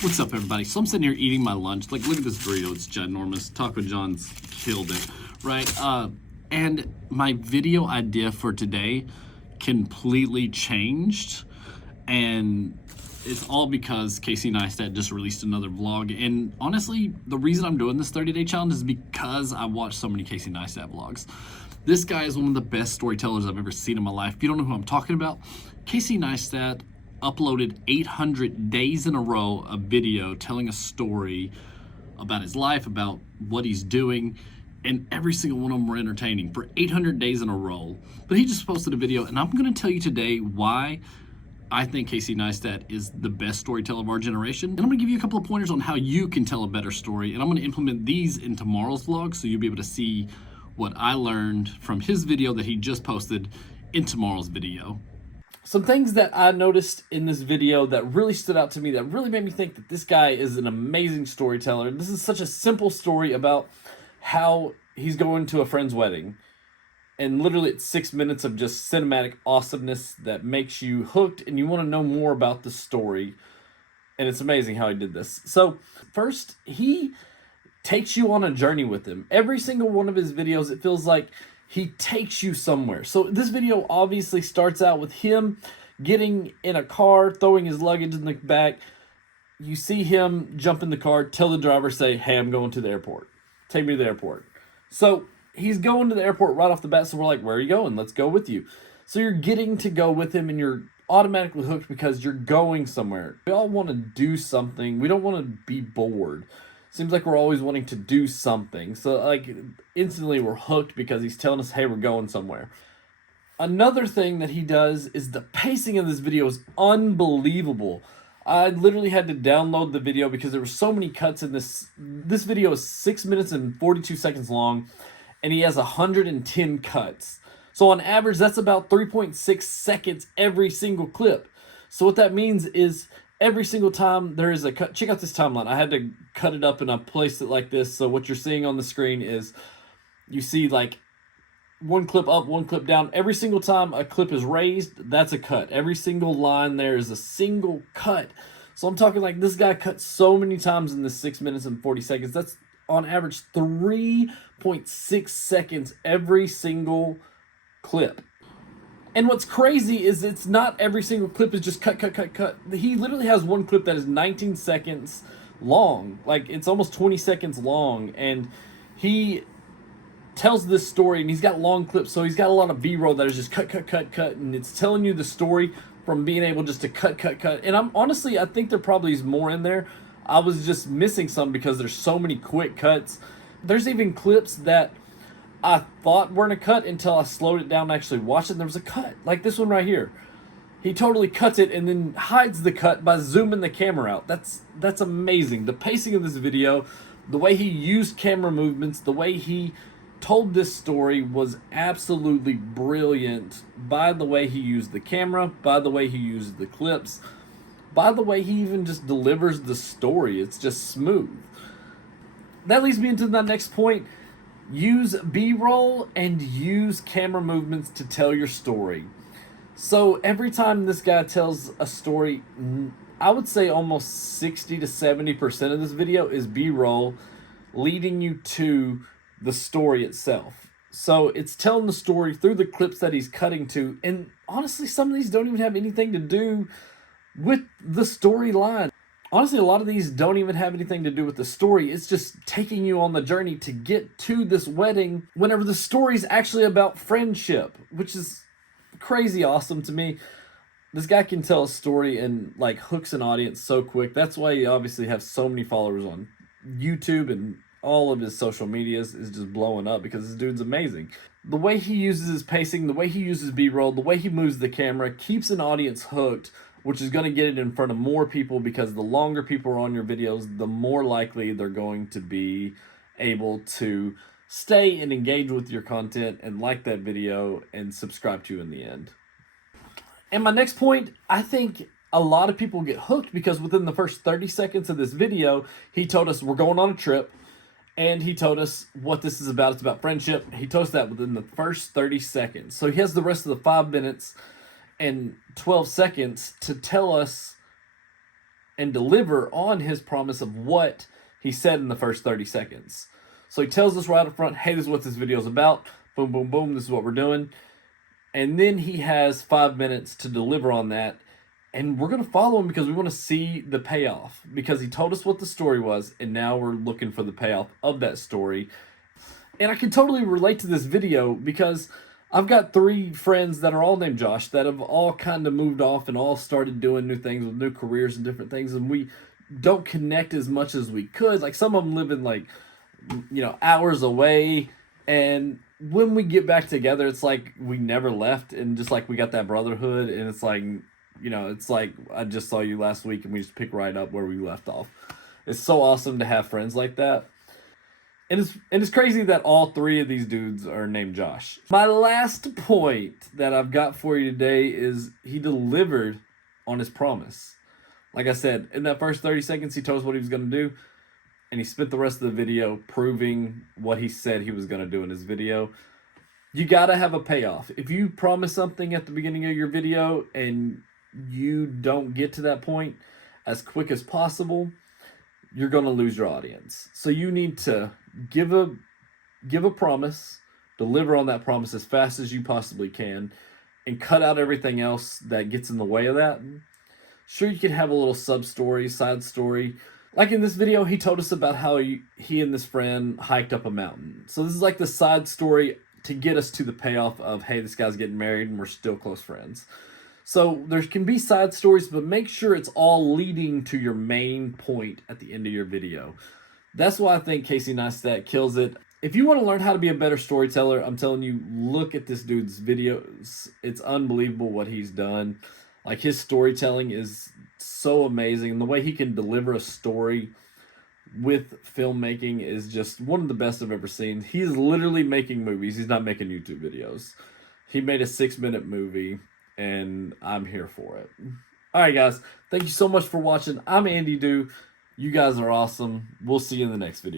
What's up, everybody? So I'm sitting here eating my lunch. Like, look at this burrito. It's ginormous. Taco John's killed it, right? And my video idea for today completely changed. And it's all because Casey Neistat just released another vlog. And honestly, the reason I'm doing this 30-day challenge is because I watched so many Casey Neistat vlogs. This guy is one of the best storytellers I've ever seen in my life. If you don't know who I'm talking about, Casey Neistat uploaded 800 days in a row of video telling a story about his life, about what he's doing, and every single one of them were entertaining for 800 days in a row. But he just posted a video, and I'm going to tell you today why I think Casey Neistat is the best storyteller of our generation. And I'm going to give you a couple of pointers on how you can tell a better story, and I'm going to implement these in tomorrow's vlog so you'll be able to see what I learned from his video that he just posted in tomorrow's video. Some things that I noticed in this video that really stood out to me, that really made me think that this guy is an amazing storyteller. This is such a simple story about how he's going to a friend's wedding. And literally it's 6 minutes of just cinematic awesomeness that makes you hooked and you want to know more about the story. And it's amazing how he did this. So first, he takes you on a journey with him. Every single one of his videos, it feels like he takes you somewhere. So this video obviously starts out with him getting in a car, throwing his luggage in the back. You see him jump in the car, tell the driver, say, hey, I'm going to the airport. Take me to the airport. So he's going to the airport right off the bat. So we're like, where are you going? Let's go with you. So you're getting to go with him and you're automatically hooked because you're going somewhere. We all want to do something. We don't want to be bored. Seems like we're always wanting to do something. So, like, instantly we're hooked because he's telling us, hey, we're going somewhere. Another thing that he does is the pacing of this video is unbelievable. I literally had to download the video because there were so many cuts in this. This video is 6 minutes and 42 seconds long, and he has 110 cuts. So on average, that's about 3.6 seconds every single clip. So what that means is every single time there is a cut, check out this timeline. I had to cut it up and I placed it like this. So what you're seeing on the screen is you see like one clip up, one clip down. Every single time a clip is raised, that's a cut. Every single line there is a single cut. So I'm talking like this guy cut so many times in this 6 minutes and 40 seconds. That's on average 3.6 seconds every single clip. And what's crazy is it's not every single clip is just cut. He literally has one clip that is 19 seconds long. Like, it's almost 20 seconds long. And he tells this story, and he's got long clips, so he's got a lot of B-roll that is just cut. And it's telling you the story from being able just to cut. And I think there probably is more in there. I was just missing some because there's so many quick cuts. There's even clips that I thought weren't a cut until I slowed it down and actually watched it, and there was a cut. Like this one right here. He totally cuts it and then hides the cut by zooming the camera out. That's amazing. The pacing of this video, the way he used camera movements, the way he told this story was absolutely brilliant. By the way he used the camera, by the way he used the clips, by the way he even just delivers the story. It's just smooth. That leads me into the next point. Use B-roll and use camera movements to tell your story. So every time this guy tells a story, I would say almost 60 to 70% of this video is B-roll leading you to the story itself. So it's telling the story through the clips that he's cutting to. And honestly, some of these don't even have anything to do with the storyline. Honestly, a lot of these don't even have anything to do with the story. It's just taking you on the journey to get to this wedding whenever the story's actually about friendship, which is crazy awesome to me. This guy can tell a story and like hooks an audience so quick. That's why he obviously has so many followers on YouTube, and all of his social medias is just blowing up because this dude's amazing. The way he uses his pacing, the way he uses B-roll, the way he moves the camera keeps an audience hooked, which is going to get it in front of more people, because the longer people are on your videos, the more likely they're going to be able to stay and engage with your content and like that video and subscribe to you in the end. And my next point, I think a lot of people get hooked because within the first 30 seconds of this video, he told us we're going on a trip, and he told us what this is about. It's about friendship. He told us that within the first 30 seconds. So he has the rest of the 5 minutes and 12 seconds to tell us and deliver on his promise of what he said in the first 30 seconds. So he tells us right up front, hey, this is what this video is about. Boom, boom, boom, this is what we're doing. And then he has 5 minutes to deliver on that. And we're going to follow him because we want to see the payoff. Because he told us what the story was, and now we're looking for the payoff of that story. And I can totally relate to this video because I've got 3 friends that are all named Josh that have all kind of moved off and all started doing new things with new careers and different things. And we don't connect as much as we could. Like some of them live in like, hours away. And when we get back together, it's like we never left. And just like we got that brotherhood. And it's like, it's like I just saw you last week and we just pick right up where we left off. It's so awesome to have friends like that. And it's crazy that all 3 of these dudes are named Josh. My last point that I've got for you today is he delivered on his promise. Like I said, in that first 30 seconds, he told us what he was going to do. And he spent the rest of the video proving what he said he was going to do in his video. You got to have a payoff. If you promise something at the beginning of your video and you don't get to that point as quick as possible, you're going to lose your audience. So you need to give a promise, deliver on that promise as fast as you possibly can, and cut out everything else that gets in the way of that. Sure, you can have a little sub-story, side story. Like in this video, he told us about how he and this friend hiked up a mountain. So this is like the side story to get us to the payoff of, hey, this guy's getting married and we're still close friends. So there can be side stories, but make sure it's all leading to your main point at the end of your video. That's why I think Casey Neistat kills it. If you want to learn how to be a better storyteller, I'm telling you, look at this dude's videos. It's unbelievable what he's done. Like his storytelling is so amazing. And the way he can deliver a story with filmmaking is just one of the best I've ever seen. He's literally making movies. He's not making YouTube videos. He made a 6-minute movie. And I'm here for it. All right, guys. Thank you so much for watching. I'm Andy Dew. You guys are awesome. We'll see you in the next video.